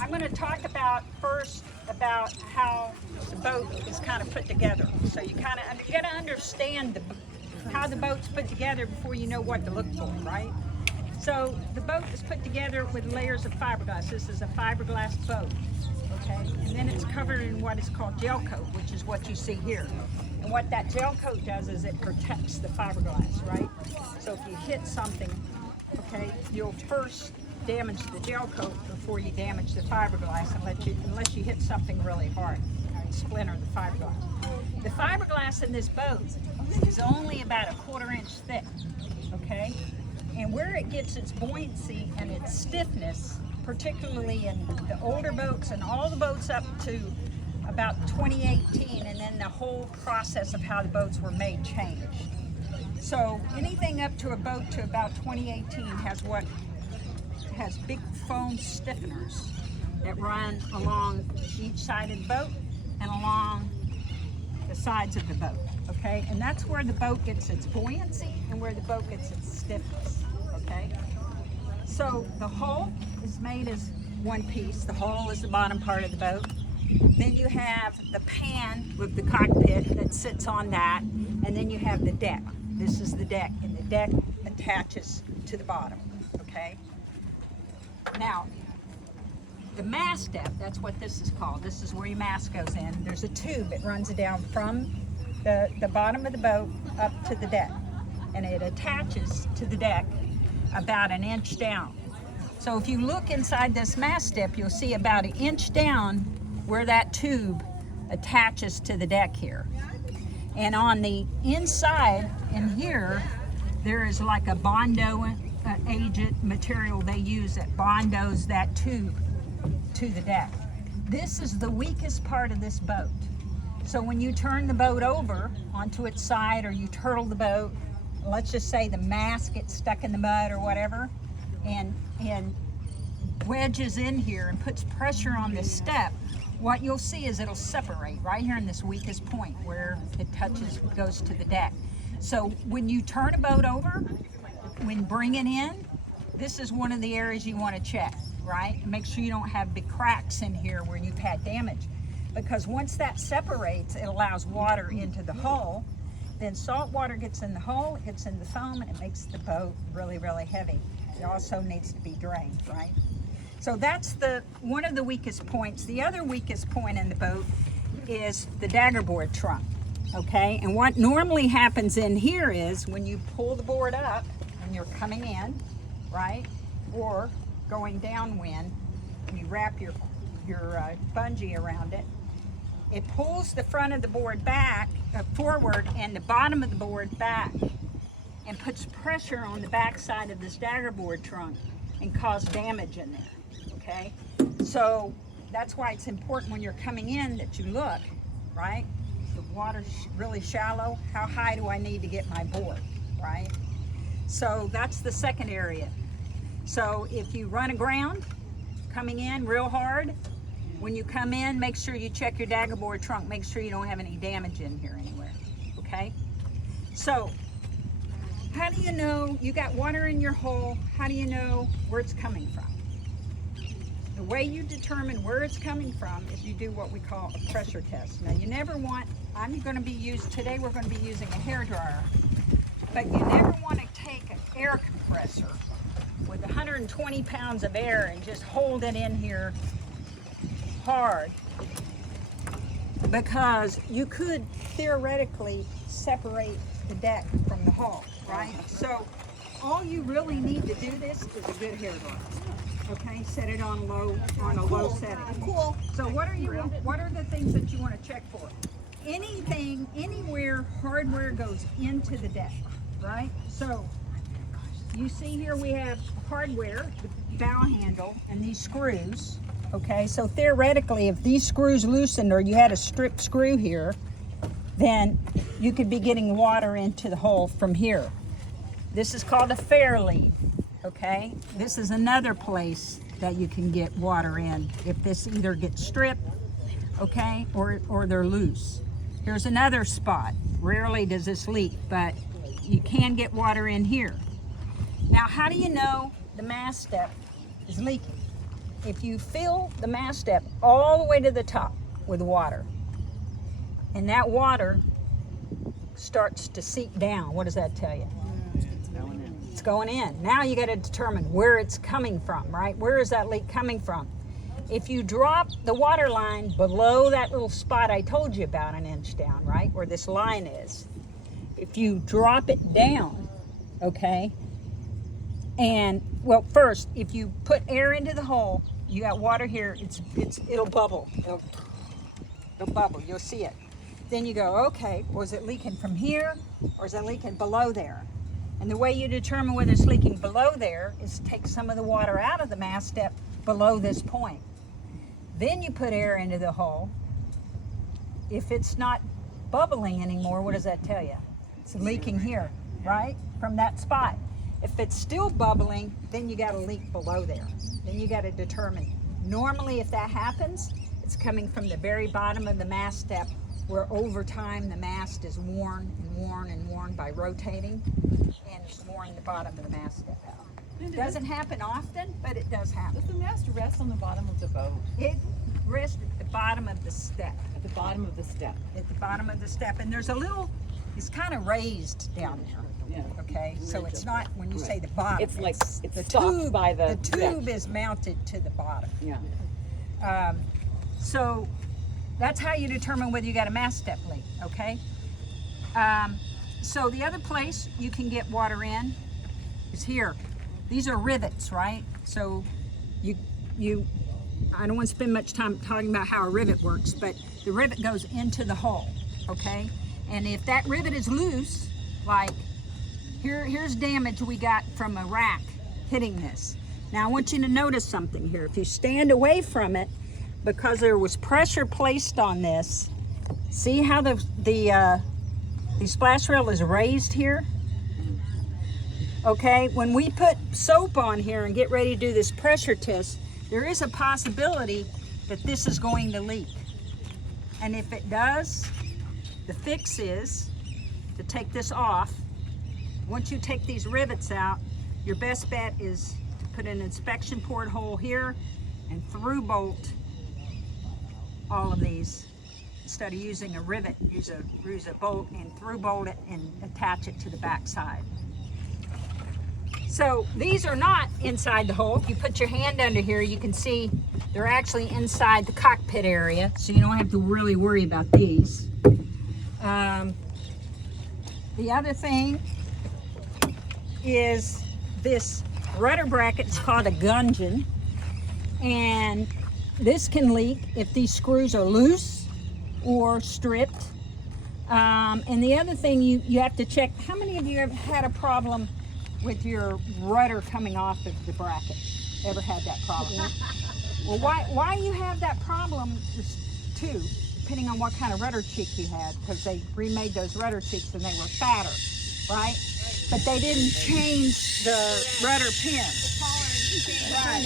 I'm going to talk about first about how the boat is kind of put together. So you got to understand how the boat's put together before you know what to look for, right? So the boat is put together with layers of fiberglass. This is a fiberglass boat, okay? And then it's covered in what is called gel coat, which is what you see here. And what that gel coat does is it protects the fiberglass, right? So if you hit something, okay, you'll first damage the gel coat before you damage the fiberglass unless you hit something really hard and splinter the fiberglass. The fiberglass in this boat is only about a 1/4 inch thick, okay? And where it gets its buoyancy and its stiffness, particularly in the older boats and all the boats up to about 2018, and then the whole process of how the boats were made changed. So anything up to a boat to about 2018 has big foam stiffeners that run along each side of the boat and along the sides of the boat, okay? And that's where the boat gets its buoyancy and where the boat gets its stiffness, okay? So the hull is made as one piece. The hull is the bottom part of the boat. Then you have the pan with the cockpit that sits on that, and then you have the deck. This is the deck, and the deck attaches to the bottom, okay? Now, the mast step, that's what this is called. This is where your mast goes in. There's a tube that runs down from the bottom of the boat up to the deck, and it attaches to the deck about 1 inch down. So if you look inside this mast step, you'll see about 1 inch down where that tube attaches to the deck here. And on the inside in here, there is like a Bondo agent material they use that bondos that tube to the deck. This is the weakest part of this boat. So when you turn the boat over onto its side, or you turtle the boat, let's just say the mast gets stuck in the mud or whatever, and wedges in here and puts pressure on this step, what you'll see is it'll separate right here in this weakest point where it goes to the deck. So when you turn a boat over, when bringing in, this is one of the areas you want to check, right? Make sure you don't have big cracks in here where you've had damage. Because once that separates, it allows water into the hull. Then salt water gets in the hull, it gets in the foam, and it makes the boat really, really heavy. It also needs to be drained, right? So that's one of the weakest points. The other weakest point in the boat is the daggerboard trunk, okay? And what normally happens in here is when you pull the board up and you're coming in, right? Or going downwind, and you wrap your bungee around it, it pulls the front of the board back, forward, and the bottom of the board back, and puts pressure on the back side of this daggerboard trunk and cause damage in there, okay? So that's why it's important when you're coming in that you look, right? The water's really shallow. How high do I need to get my board, right? So that's the second area. So if you run aground, coming in real hard, when you come in, make sure you check your daggerboard trunk. Make sure you don't have any damage in here anywhere, okay? So, how do you know you got water in your hull? How do you know where it's coming from? The way you determine where it's coming from is you do what we call a pressure test. Now, you never want, today we're going to be using a hairdryer, but you never want to take an air compressor with 120 pounds of air and just hold it in here hard, because you could theoretically separate the deck from the hull, right? So all you really need to do this is a good hair dryer. Okay, set it on a low setting. Cool. So what are the things that you want to check for? Anywhere hardware goes into the deck, right? So you see here we have hardware, the bow handle, and these screws. Okay, so theoretically, if these screws loosened or you had a strip screw here, then you could be getting water into the hole from here. This is called a fair lead, okay? This is another place that you can get water in if this either gets stripped, okay, or they're loose. Here's another spot. Rarely does this leak, but you can get water in here. Now, how do you know the mast step is leaking? if you fill the mast step all the way to the top with water, and that water starts to seep down, what does that tell you? It's going in. Now you got to determine where it's coming from, right? Where is that leak coming from? If you drop the water line below that little spot I told you about, an inch down, right, where this line is, if you drop it down, okay, and, well, first, if you put air into the hole, you got water here, it'll bubble. It'll bubble. You'll see it. Then you go, okay, was it leaking from here, or is it leaking below there? And the way you determine whether it's leaking below there is take some of the water out of the mast step below this point. Then you put air into the hole. If it's not bubbling anymore, what does that tell you? It's leaking here, right? From that spot. If it's still bubbling, then you got a leak below there. Then you got to determine. Normally, if that happens, it's coming from the very bottom of the mast step, where over time the mast is worn and worn and worn by rotating, and it's worn the bottom of the mast step out. It doesn't happen often, but it does happen. Does the mast rest on the bottom of the boat? It rests at the bottom of the step. At the bottom of the step. At the bottom of the step. And there's a little, it's kind of raised down there. Yeah. Okay, so it's not, when you say the bottom, It's like, it's the stopped tube, by the tube is mounted to the bottom. Yeah. So that's how you determine whether you got a mast step leak, okay? So the other place you can get water in is here. These are rivets, right? So I don't want to spend much time talking about how a rivet works, but the rivet goes into the hull, okay? And if that rivet is loose, like here's damage we got from a rack hitting this. Now I want you to notice something here. If you stand away from it, because there was pressure placed on this, see how the splash rail is raised here? Okay, when we put soap on here and get ready to do this pressure test, there is a possibility that this is going to leak. And if it does, the fix is to take this off. Once you take these rivets out, your best bet is to put an inspection port hole here and through bolt all of these. Instead of using a rivet, use a bolt and through bolt it and attach it to the back side. So these are not inside the hull. If you put your hand under here, you can see they're actually inside the cockpit area, so you don't have to really worry about these. The other thing is this rudder bracket. It's called a gudgeon, and this can leak if these screws are loose or stripped. And the other thing you have to check, how many of you have had a problem with your rudder coming off of the bracket? Ever had that problem? Well, why you have that problem is too, depending on what kind of rudder cheek you had, because they remade those rudder cheeks and they were fatter, right? But they didn't change the rudder pin. Right.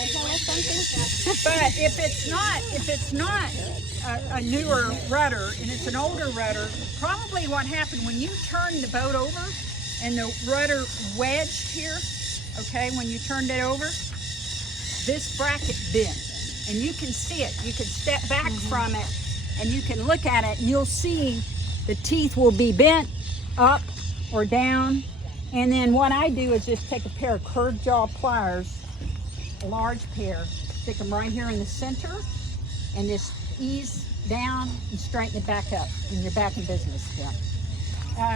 But if it's not a newer rudder and it's an older rudder, probably what happened when you turned the boat over and the rudder wedged here, okay, when you turned it over, this bracket bent, and you can see it. You can step back from it and you can look at it and you'll see the teeth will be bent up or down. And then what I do is just take a pair of curved jaw pliers, a large pair, stick them right here in the center, and just ease down and straighten it back up, and you're back in business again.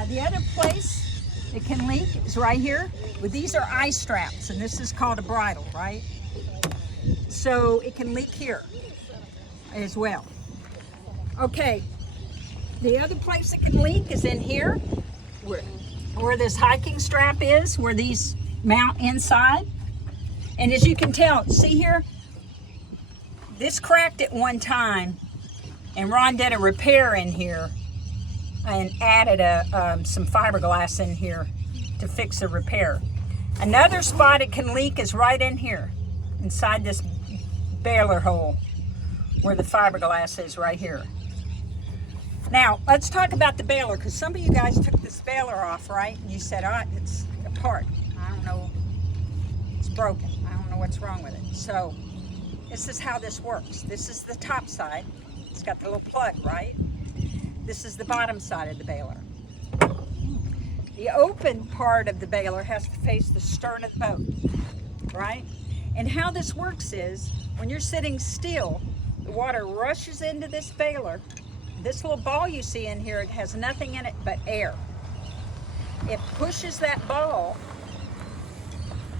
The other place it can leak is right here. Well, these are eye straps, and this is called a bridle, right? So it can leak here as well. Okay, the other place it can leak is in here, where this hiking strap is, where these mount inside. And as you can tell, see here, this cracked at one time, and Ron did a repair in here and added some fiberglass in here to fix the repair. Another spot it can leak is right in here, inside this baler hole, where the fiberglass is right here. Now, let's talk about the baler, because some of you guys took this baler off, right? And you said, oh, it's apart. I don't know, it's broken. I don't know what's wrong with it. So, this is how this works. This is the top side. It's got the little plug, right? This is the bottom side of the baler. The open part of the baler has to face the stern of the boat, right? And how this works is, when you're sitting still, the water rushes into this baler. This little ball you see in here, it has nothing in it but air. It pushes that ball,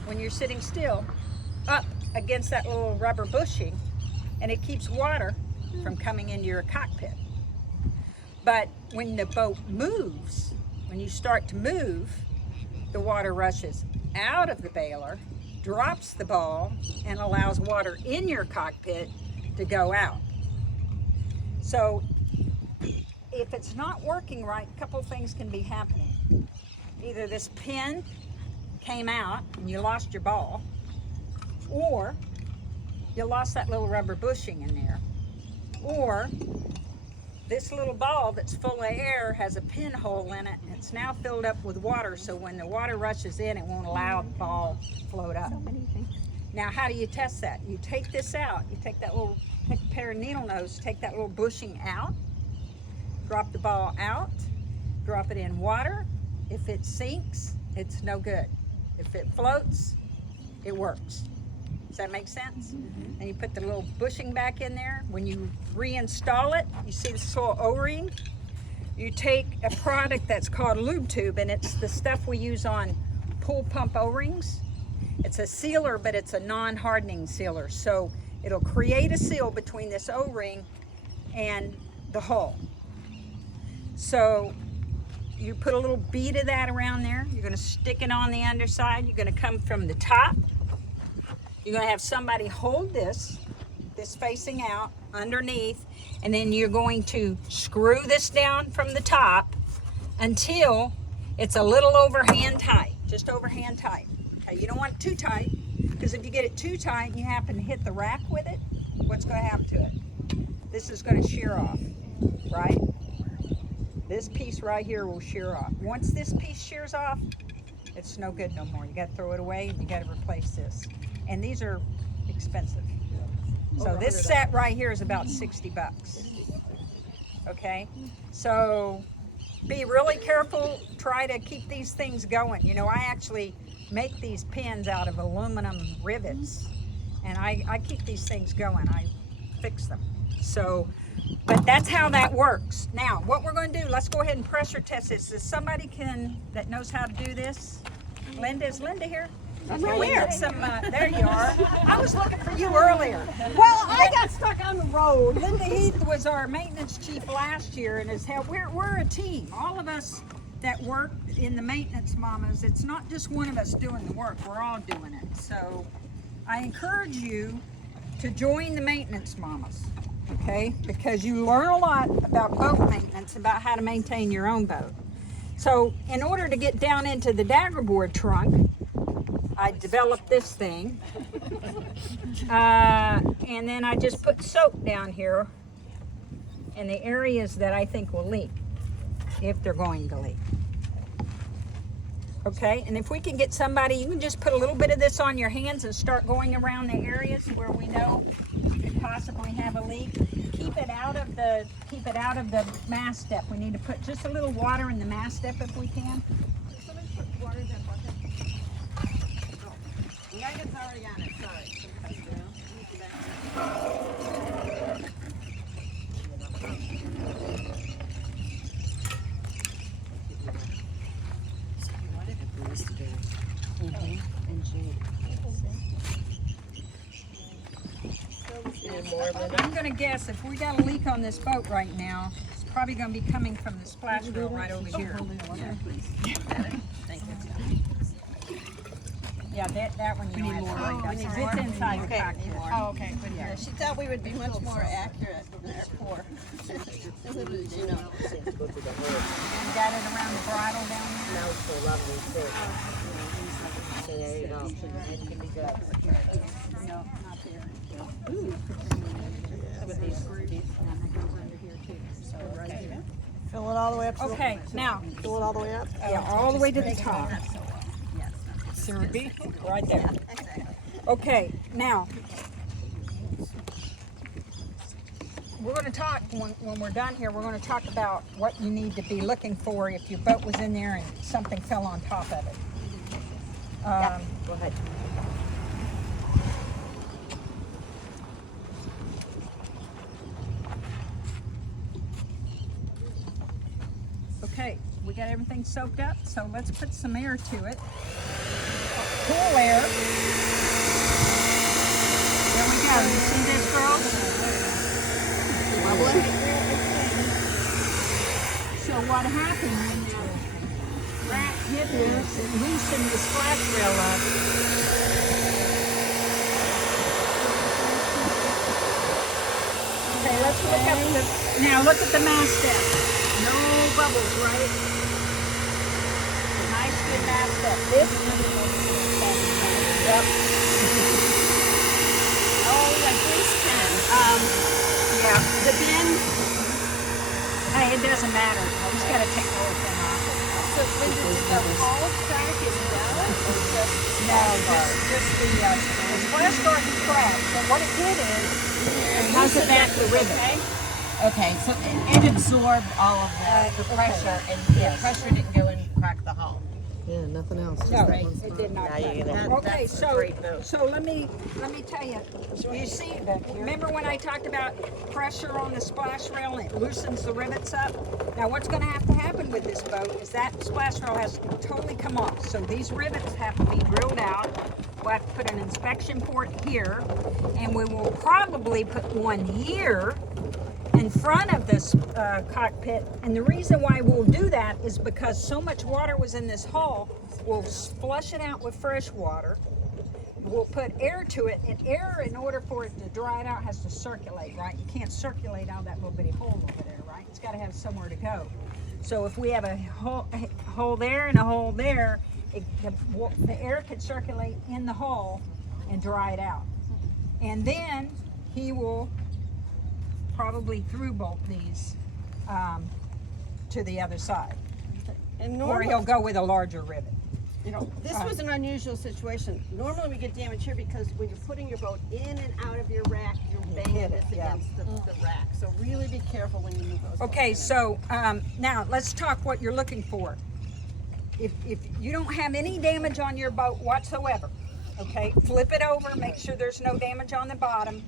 when you're sitting still, up against that little rubber bushing, and it keeps water from coming into your cockpit. But when the boat moves, when you start to move, the water rushes out of the baler, drops the ball, and allows water in your cockpit to go out. So if it's not working right, a couple things can be happening. Either this pin came out and you lost your ball, or you lost that little rubber bushing in there, or this little ball that's full of air has a pinhole in it, and it's now filled up with water, so when the water rushes in, it won't allow the ball to float up. So many things. Now, how do you test that? You take this out, you take a pair of needle nose, take that little bushing out, drop the ball out, drop it in water. If it sinks, it's no good. If it floats, it works. Does that make sense? And you put the little bushing back in there. When you reinstall it, you see this little O-ring? You take a product that's called lube tube, and it's the stuff we use on pool pump O-rings. It's a sealer, but it's a non-hardening sealer. So it'll create a seal between this O-ring and the hull. So you put a little bead of that around there. You're going to stick it on the underside. You're going to come from the top. You're going to have somebody hold this facing out underneath, and then you're going to screw this down from the top until it's a little over hand tight, just over hand tight. Okay, you don't want it too tight, because if you get it too tight and you happen to hit the rack with it, what's going to happen to it? This is going to shear off, right? This piece right here will shear off. Once this piece shears off, it's no good no more. You got to throw it away, and you got to replace this. And these are expensive. So this set right here is about 60 bucks. Okay? So be really careful. Try to keep these things going. You know, I actually make these pins out of aluminum rivets, and I keep these things going. I fix them. So, but that's how that works. Now, what we're going to do, let's go ahead and pressure test this. If somebody that knows how to do this, Linda, is Linda here? Right We here. got some, there you are. I was looking for you earlier. Well, I got stuck on the road. Linda Heath was our maintenance chief last year, and we're a team. All of us that work in the maintenance mamas, it's not just one of us doing the work, we're all doing it. So I encourage you to join the maintenance mamas, okay? Because you learn a lot about boat maintenance, about how to maintain your own boat. So in order to get down into the daggerboard trunk, I developed this thing, and then I just put soap down here in the areas that I think will leak, if they're going to leak. Okay, and if we can get somebody, you can just put a little bit of this on your hands and start going around the areas where we know could possibly have a leak. Keep it out of the mast step. We need to put just a little water in the mast step if we can. Somebody put water in that bucket. Megan's already on it, sorry. I'm gonna guess if we got a leak on this boat right now, it's probably gonna be coming from the splash rail right over here. Yeah, that one you don't have to worry about. It's inside the cockpit. Oh, okay. Yeah, she thought we would be much more accurate than our poor. Little did you know. You got it around the bridle down there? Smells so lovely too. So there you go. It can be good. No, not there. Ooh. With these screws, and it goes under here too. So right here. Fill it all the way up. Okay, now, Fill it all the way up. yeah, all the way to the top. Right there. Okay, now, we're going to talk when we're done here. We're going to talk about what you need to be looking for if your boat was in there and something fell on top of it. Go ahead. Okay, we got everything soaked up, so let's put some air to it. Cool air. There we go. You see this, girls? So what happened when the rat hit this, it loosened the splash rail up. Okay, let's look up now look at the masthead. No bubbles, right? Nice, good masthead. This yep. Oh, a grease pen. Yeah. The bin. Hey, it doesn't matter. I just gotta take the whole thing off. So when did the hull crack is done? Or just No, just the splash guard is cracked. So what it did is it loosened back the ribbon. Okay, so it absorbed all of the pressure, and the pressure didn't go and crack the hull. Yeah, nothing else. No, it did not. Now you crack. get it. Okay, That's a great boat. so let me tell you. So you see, remember when I talked about pressure on the splash rail and it loosens the rivets up? Now what's going to happen with this boat is that splash rail has to totally come off. So these rivets have to be drilled out. We'll have to put an inspection port here, and we will probably put one here in front of this cockpit. And the reason why we'll do that is because so much water was in this hull, we'll flush it out with fresh water. We'll put air to it, and air, in order for it to dry it out, has to circulate, right? You can't circulate out that little bitty hole over there, right? It's got to have somewhere to go. So if we have a hole there and a hole there, the air could circulate in the hull and dry it out. And then he will probably through bolt these to the other side, And or normally, he'll go with a larger rivet. you know, this was an unusual situation. Normally we get damage here because when you're putting your boat in and out of your rack, you're banging this yeah. against the rack. So really be careful when you move those. Okay, boats in. so now let's talk what you're looking for. If you don't have any damage on your boat whatsoever, okay, flip it over, make sure there's no damage on the bottom,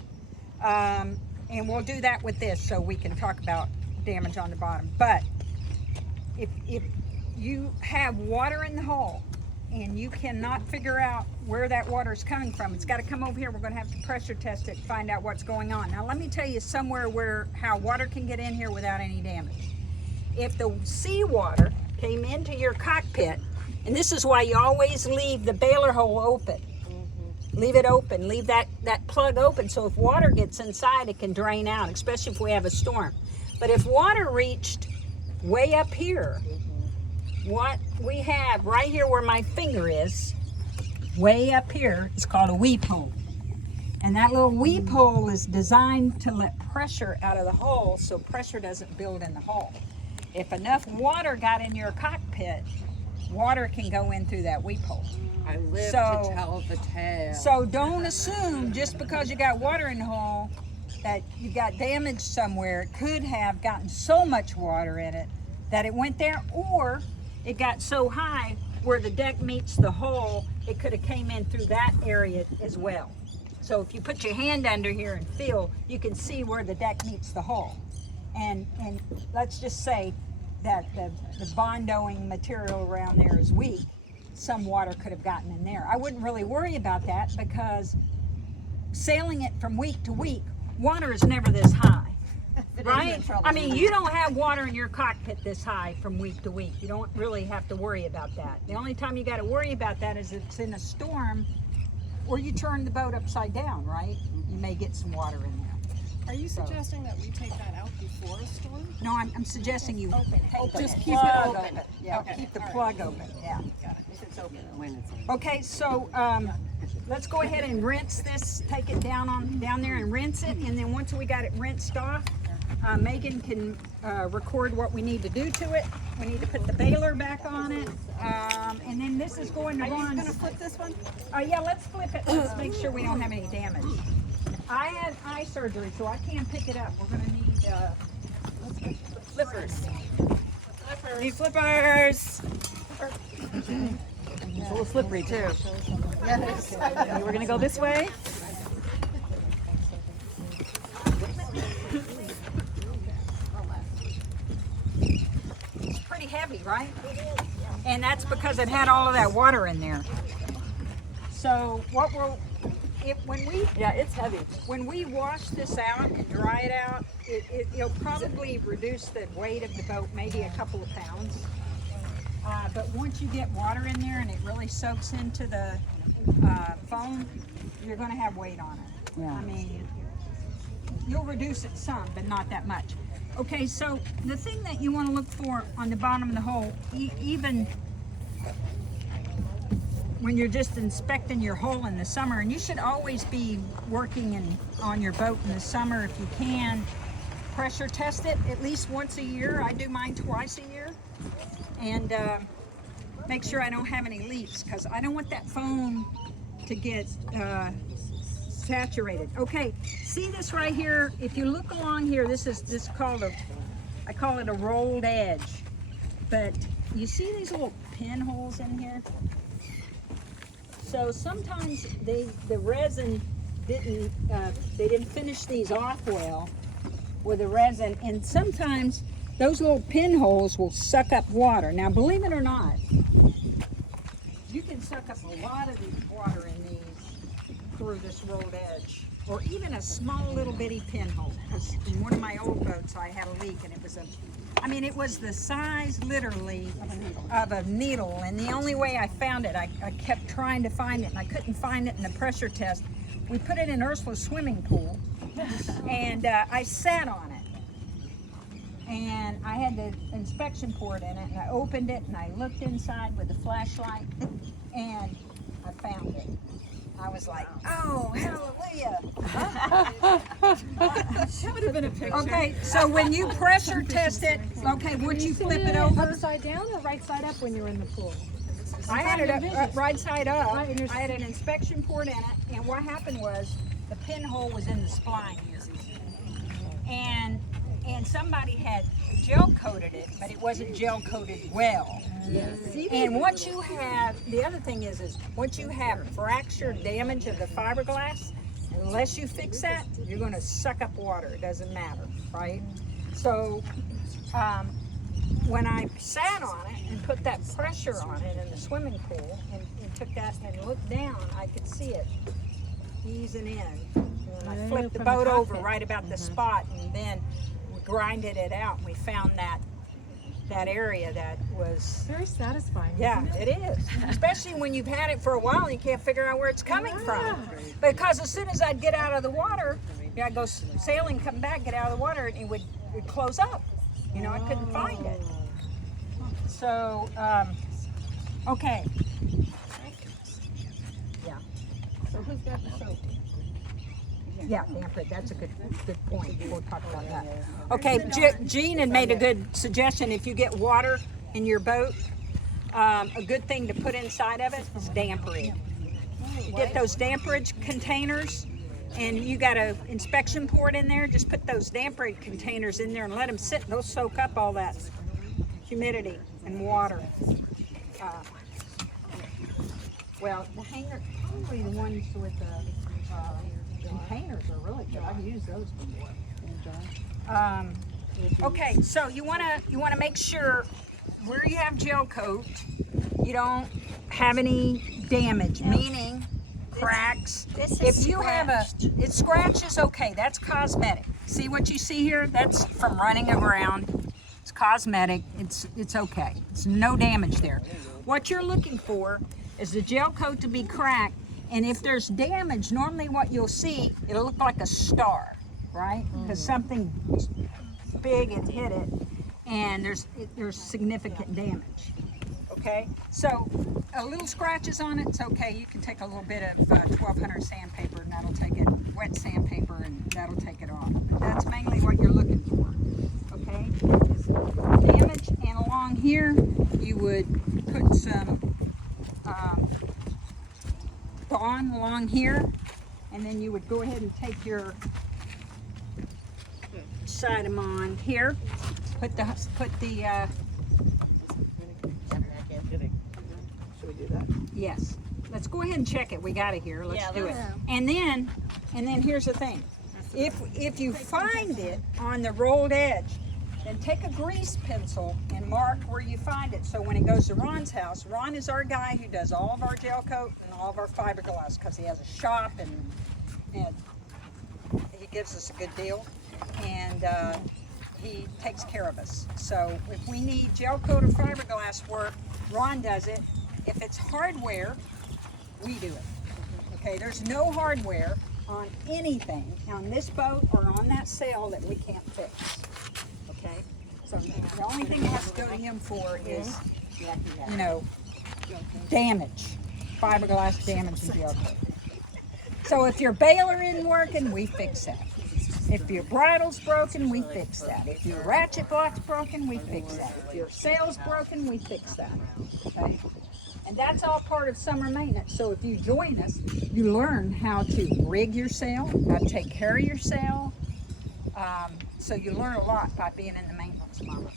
and we'll do that with this so we can talk about damage on the bottom. But if you have water in the hull and you cannot figure out where that water is coming from, it's got to come over here. We're going to have to pressure test it, find out what's going on. Now let me tell you somewhere how water can get in here without any damage. If the seawater came into your cockpit, and this is why you always leave the bailer hole open. Leave it open, leave that plug open, so if water gets inside, it can drain out, especially if we have a storm. But if water reached way up here, what we have right here where my finger is, way up here, is called a weep hole. And that little weep hole is designed to let pressure out of the hull so pressure doesn't build in the hull. If enough water got in your cockpit, water can go in through that weep hole. I live So- to tell the tale. So don't assume just because you got water in the hull that you got damage somewhere. It could have gotten so much water in it that it went there, or it got so high where the deck meets the hull, it could have came in through that area as well. So if you put your hand under here and feel, you can see where the deck meets the hull. And let's just say that the bondoing material around there is weak. Some water could have gotten in there. I wouldn't really worry about that because sailing it from week to week, water is never this high, right? I mean, you don't have water in your cockpit this high from week to week. You don't really have to worry about that. The only time you got to worry about that is if it's in a storm or you turn the boat upside down, right? You may get some water in there. Are you suggesting that we take that out before a storm? No, I'm suggesting you Just keep keep the it plug open. open. Yeah, Okay, keep the all right. plug open. Yeah. If it's open. Okay, so let's go ahead and rinse this. Take it down there and rinse it, and then once we got it rinsed off, Megan can record what we need to do to it. We need to put the bailer back on it, and then this is going to Are you run. gonna flip this one? Yeah, let's flip it. Let's make sure we don't have any damage. I had eye surgery, so I can't pick it up. We're gonna need flippers. Need flippers. It's a little slippery too. We're gonna go this way. It's pretty heavy, right? And that's because it had all of that water in there. So what we'll, when we Yeah, it's heavy. when we wash this out and dry it out, it'll probably reduce the weight of the boat, maybe a couple of pounds. But once you get water in there and it really soaks into the foam, you're going to have weight on it. Yeah. I mean, you'll reduce it some, but not that much. Okay, so the thing that you want to look for on the bottom of the hull, even when you're just inspecting your hull in the summer, and you should always be working on your boat in the summer if you can, pressure test it at least once a year. I do mine twice a year, and make sure I don't have any leaks, because I don't want that foam to get saturated. Okay, see this right here? If you look along here, this is called I call it a rolled edge. But you see these little pinholes in here? So sometimes the resin didn't they didn't finish these off well with the resin, and sometimes those little pinholes will suck up water. Now, believe it or not, you can suck up a lot of the water in these through this rolled edge, or even a small little bitty pinhole. Because in one of my old boats, I had a leak, and it was the size, literally, of a needle. And the only way I found it, I kept trying to find it, and I couldn't find it in the pressure test. We put it in Ursula's swimming pool, and I sat on it. And I had the inspection port in it, and I opened it, and I looked inside with the flashlight, and I found it. I was like, oh, hallelujah. That would have been a picture. Okay, so when you pressure test it, okay, once you flip it over, Upside down or right side up when you're in the pool? I had it up, right side up. I had an inspection port in it, and what happened was the pinhole was in the spline here. And somebody had gel coated it, but it wasn't gel coated well. And once you have, the other thing is once you have fractured damage of the fiberglass, unless you fix that, you're going to suck up water. It doesn't matter, right? So when I sat on it and put that pressure on it in the swimming pool and took that and looked down, I could see it easing in. And I flipped the boat over right about the spot, and then we grinded it out, and we found that area that was Very satisfying. yeah, Isn't it? it is. Especially when you've had it for a while and you can't figure out where it's coming from. Because as soon as I'd get out of the water, I'd go sailing, come back, get out of the water, and it would close up. You know, I couldn't find it. So, okay. Yeah. So who's got the soap? Yeah, damper. That's a good point. We'll talk about that. Okay, Jean had made a good suggestion. If you get water in your boat, a good thing to put inside of it is damperage. You get those damperage containers, and you got an inspection port in there. Just put those damperage containers in there and let them sit. They'll soak up all that humidity and water. Well, the hanger, probably the ones with the containers are really good. I've used those before. Okay, so you wanna make sure where you have gel coat, you don't have any damage, meaning cracks. If you have it scratches, okay, that's cosmetic. See what you see here? That's from running aground. It's cosmetic. It's okay. It's no damage there. What you're looking for is the gel coat to be cracked. And if there's damage, normally what you'll see, it'll look like a star, right? Because something big had hit it, and there's significant damage. Okay, so a little scratches on it, it's okay. You can take a little bit of 1200 sandpaper, and that'll take it. Wet sandpaper, and that'll take it off. But that's mainly what you're looking for. Okay, is damage, and along here you would put some. Gone along here, and then you would go ahead and take your, side them on here. Put the Should we do that? yes. Let's go ahead and check it. We got it here. Let's Yeah, do it. let's- And then here's the thing. If you find it on the rolled edge, then take a grease pencil and mark where you find it. So when it goes to Ron's house, Ron is our guy who does all of our gel coat and all of our fiberglass because he has a shop and he gives us a good deal. And he takes care of us. So if we need gel coat or fiberglass work, Ron does it. If it's hardware, we do it. Okay, there's no hardware on anything on this boat or on that sail that we can't fix. Okay, so the only thing that has to go to him for is, you know, damage, fiberglass damage and gel coat. So if your baler isn't working, we fix that. If your bridle's broken, we fix that. If your ratchet block's broken, we fix that. If your sail's broken, we fix that. Okay? And that's all part of summer maintenance. So if you join us, you learn how to rig your sail, how to take care of your sail. So you learn a lot by being in the maintenance model.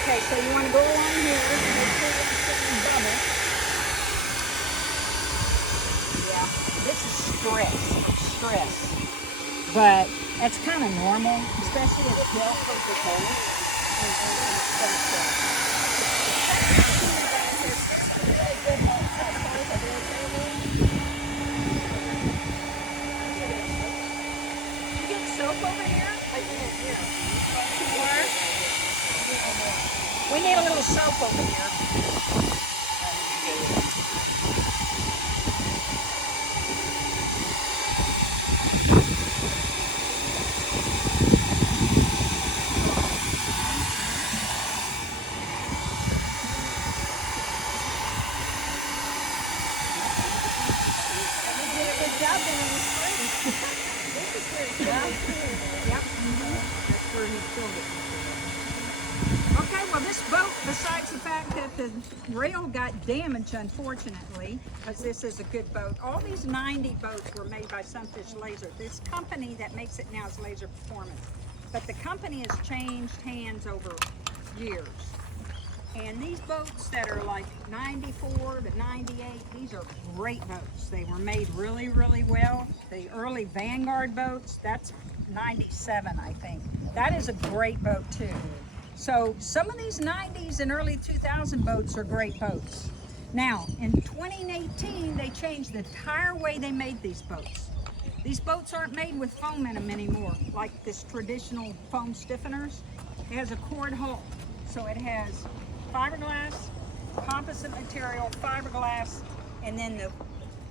Okay, so you want to go along here and make sure you're sitting bubble. Yeah, this is stress. But that's kind of normal, especially if gel coat is cold. You get soap over here? We need a little soap over here. Okay, well this boat, besides the fact that the rail got damaged unfortunately, because this is a good boat, all these 90 boats were made by Sunfish Laser. This company that makes it now is Laser Performance. But the company has changed hands over years. And these boats that are like 94 to 98, these are great boats. They were made really, really well. The early Vanguard boats, that's 97, I think. That is a great boat too. So some of these 90s and early 2000 boats are great boats. Now, in 2018, they changed the entire way they made these boats. These boats aren't made with foam in them anymore, like this traditional foam stiffeners. It has a cord hull, so it has fiberglass, composite material, fiberglass, and then the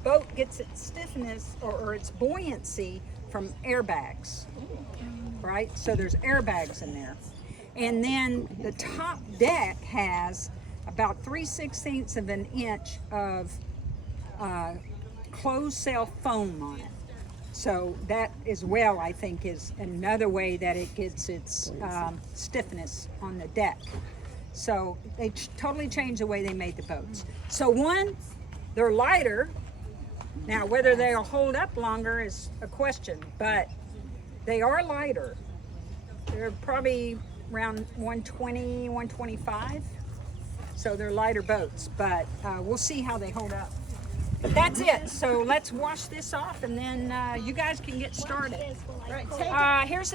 boat gets its stiffness or its buoyancy from airbags, right? So there's airbags in there. And then the top deck has about 3/16 of an inch of closed sail foam on it. So that as well, I think, is another way that it gets its stiffness on the deck. So they totally changed the way they made the boats. So one, they're lighter. Now whether they'll hold up longer is a question, but they are lighter. They're probably around 120, 125. So they're lighter boats, but we'll see how they hold up. But that's it. So let's wash this off and then you guys can get started. Right, take Here's